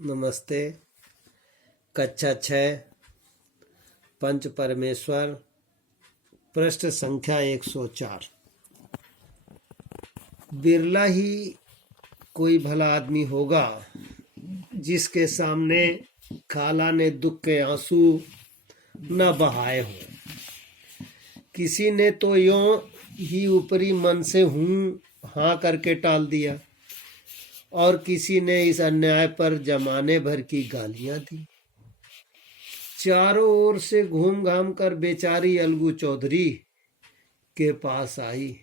नमस्ते। कक्षा 6 पंच परमेश्वर, पृष्ठ संख्या 104। बिरला ही कोई भला आदमी होगा जिसके सामने खाला ने दुख के आंसू न बहाए हो। किसी ने तो यों ही ऊपरी मन से हूँ हाँ करके टाल दिया और किसी ने इस अन्याय पर जमाने भर की गालियां दी। चारों ओर से घूम घाम कर बेचारी अलगू चौधरी के पास आई,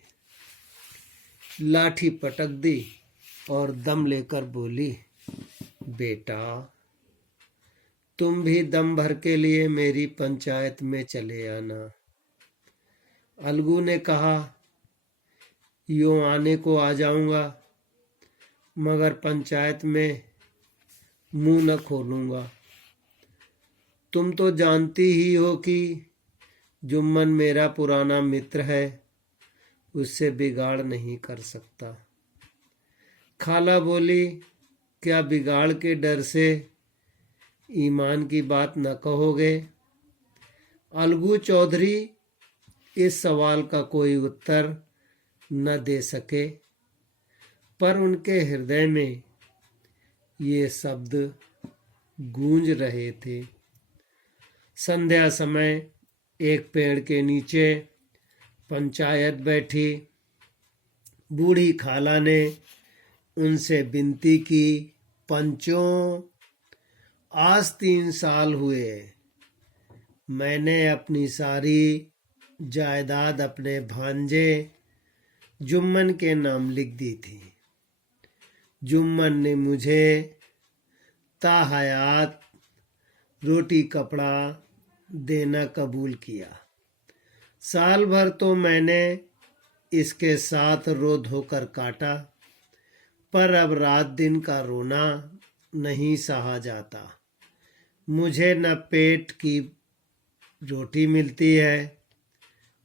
लाठी पटक दी और दम लेकर बोली, बेटा तुम भी दम भर के लिए मेरी पंचायत में चले आना। अलगू ने कहा, यूं आने को आ जाऊंगा मगर पंचायत में मुंह न खोलूंगा। तुम तो जानती ही हो कि जुम्मन मेरा पुराना मित्र है, उससे बिगाड़ नहीं कर सकता। खाला बोली, क्या बिगाड़ के डर से ईमान की बात न कहोगे? अलगू चौधरी इस सवाल का कोई उत्तर न दे सके, पर उनके हृदय में ये शब्द गूंज रहे थे। संध्या समय एक पेड़ के नीचे पंचायत बैठी। बूढ़ी खाला ने उनसे विनती की, पंचों आज 3 साल हुए मैंने अपनी सारी जायदाद अपने भांजे जुम्मन के नाम लिख दी थी। जुम्मन ने मुझे ताहयात रोटी कपड़ा देना कबूल किया। साल भर तो मैंने इसके साथ रो धोकर काटा, पर अब रात दिन का रोना नहीं सहा जाता। मुझे न पेट की रोटी मिलती है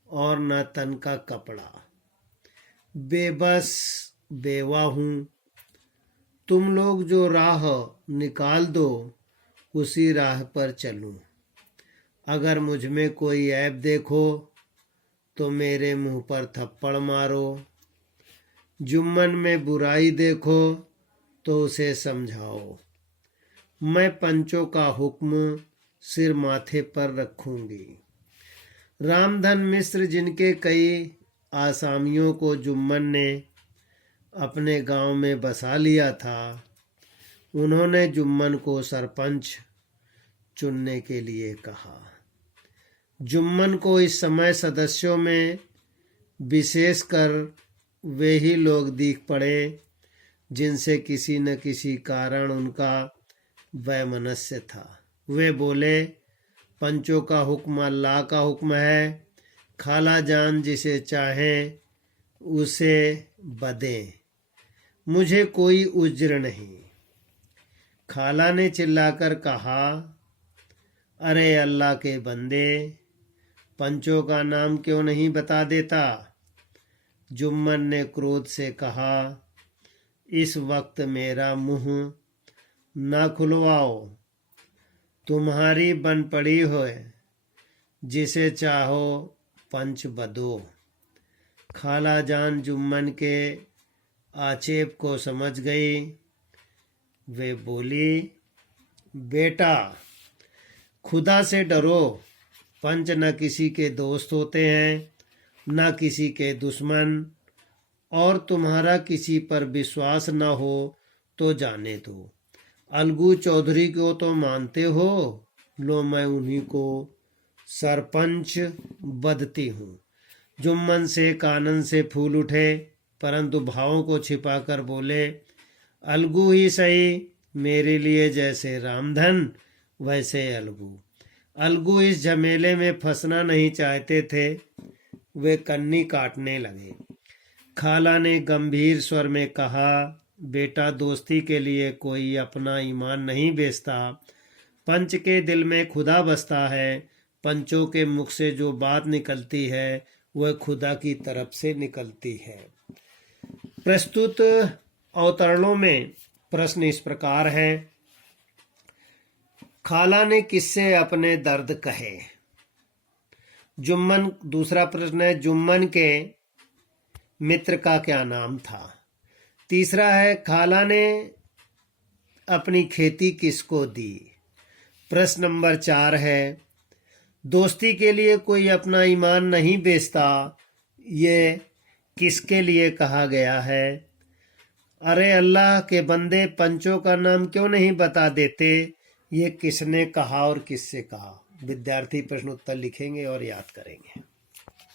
और न तन का कपड़ा। बेबस बेवा हूँ। तुम लोग जो राह निकाल दो उसी राह पर चलूं। अगर मुझ में कोई ऐब देखो तो मेरे मुंह पर थप्पड़ मारो। जुम्मन में बुराई देखो तो उसे समझाओ। मैं पंचों का हुक्म सिर माथे पर रखूंगी। रामधन मिश्र, जिनके कई आसामियों को जुम्मन ने अपने गांव में बसा लिया था, उन्होंने जुम्मन को सरपंच चुनने के लिए कहा। जुम्मन को इस समय सदस्यों में विशेषकर वे ही लोग दिख पड़े जिनसे किसी न किसी कारण उनका वैमनस्य था। वे बोले, पंचों का हुक्म अल्लाह का हुक्म है। खाला जान जिसे चाहे उसे बदें, मुझे कोई उज्र नहीं। खाला ने चिल्लाकर कहा, अरे अल्लाह के बंदे, पंचों का नाम क्यों नहीं बता देता? जुम्मन ने क्रोध से कहा, इस वक्त मेरा मुंह न खुलवाओ। तुम्हारी बन पड़ी हो, जिसे चाहो पंच बदो। खाला जान जुम्मन के आक्षेप को समझ गई। वे बोली, बेटा खुदा से डरो। पंच न किसी के दोस्त होते हैं न किसी के दुश्मन, और तुम्हारा किसी पर विश्वास न हो तो जाने दो। अलगू चौधरी को तो मानते हो, लो मैं उन्हीं को सरपंच बदती हूँ। जुम्मन से कानन से फूल उठे, परंतु भावों को छिपाकर बोले, अलगू ही सही, मेरे लिए जैसे रामधन वैसे अलगू। अलगू इस झमेले में फंसना नहीं चाहते थे। वे कन्नी काटने लगे। खाला ने गंभीर स्वर में कहा, बेटा दोस्ती के लिए कोई अपना ईमान नहीं बेचता। पंच के दिल में खुदा बसता है। पंचों के मुख से जो बात निकलती है वह खुदा की तरफ से निकलती है। प्रस्तुत अवतरणों में प्रश्न इस प्रकार है। खाला ने किससे अपने दर्द कहे। जुम्मन, दूसरा प्रश्न है जुम्मन के मित्र का क्या नाम था। तीसरा है खाला ने अपनी खेती किसको दी। प्रश्न नंबर 4 है दोस्ती के लिए कोई अपना ईमान नहीं बेचता, ये किसके लिए कहा गया है। अरे अल्लाह के बंदे पंचों का नाम क्यों नहीं बता देते, ये किसने कहा और किससे कहा। विद्यार्थी प्रश्न उत्तर लिखेंगे और याद करेंगे।